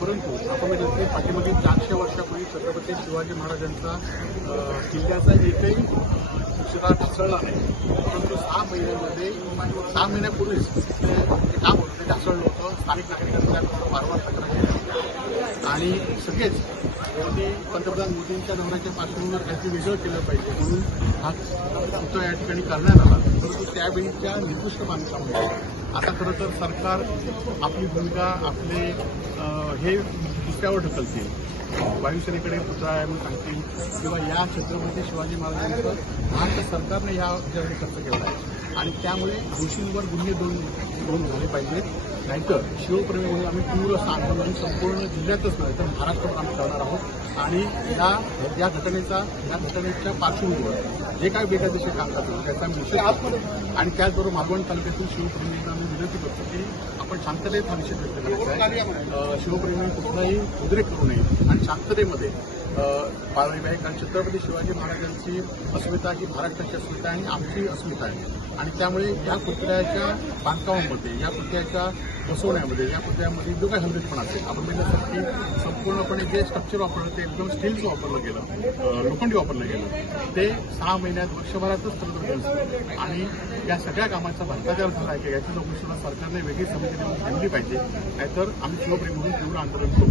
परंतु आपण बघितलं की पाठीमागील 400 वर्षापूर्वी छत्रपती शिवाजी महाराजांचा किल्ल्याचा एकही शिरा ढासळला नाही, परंतु 6 महिन्यापूर्वीच ते काम होतं ते ढासळलं होतं. स्थानिक नागरिकांनी त्याबद्दल वारंवार तक्रार केली आणि सगळेच पंतप्रधान मोदींच्या दौऱ्याच्या पार्श्वभूमीवर काहीतरी वेगळं केलं पाहिजे म्हणून हा पुतळा या ठिकाणी करण्यात आला. परंतु त्यावेळीच्या निकृष्ट बांधकामामुळे आता खरं तर सरकार आपली भूमिका आपले हे दुसऱ्यावर ढकलतील. वायुसेनेकडे पुतळा आहे म्हणून सांगतील किंवा या छत्रपती शिवाजी महाराजांचं महाराष्ट्र सरकारने यावेळी खर्च केला आहे आणि त्यामुळे दोषींवर गुन्हे नोंद झाले पाहिजेत. नाहीतर शिवप्रेमी म्हणून आम्ही तीव्र आंदोलन संपूर्ण जिल्ह्यातच नाही तर महाराष्ट्रात आम्ही करणार आहोत आणि या घटनेच्या पार्श्वभूमीवर जे काही बेकायदेशीर कामकाज होतं त्याचा निषेध करतो आणि त्याचबरोबर मालवण तालुक्यातील शिवप्रेमींना आम्ही विनंती करतो की आपण शांततेत हा निषेध व्यक्त करायचा आहे. शिवप्रेमी कुठलाही उद्रेक करू नये आणि शांततेमध्ये पाळली पाहिजे. कारण छत्रपती शिवाजी महाराजांची अस्मिता ही महाराष्ट्राची अस्मिता आहे आणि आमची अस्मिता आहे आणि त्यामुळे या पुतळ्याच्या बांधकामामध्ये या पुतळ्याच्या बसवण्यामध्ये या पुतळ्यामध्ये जो काही हलगर्जीपणा असेल आपण म्हणण्यासाठी संपूर्णपणे जे स्ट्रक्चर वापरलं ते एकदम स्टीलचं वापरलं गेलं, लोखंडी वापरलं गेलं ते 6 महिन्यात वर्षभरातच तरतूद आणि या सगळ्या कामाचा भ्रष्टाचार झाला आहे की याची चौकशीला सरकारने वेगळी समिती नेमली पाहिजे. नाहीतर आम्ही शिवप्रेमी म्हणून तीव्र आंदोलन करू.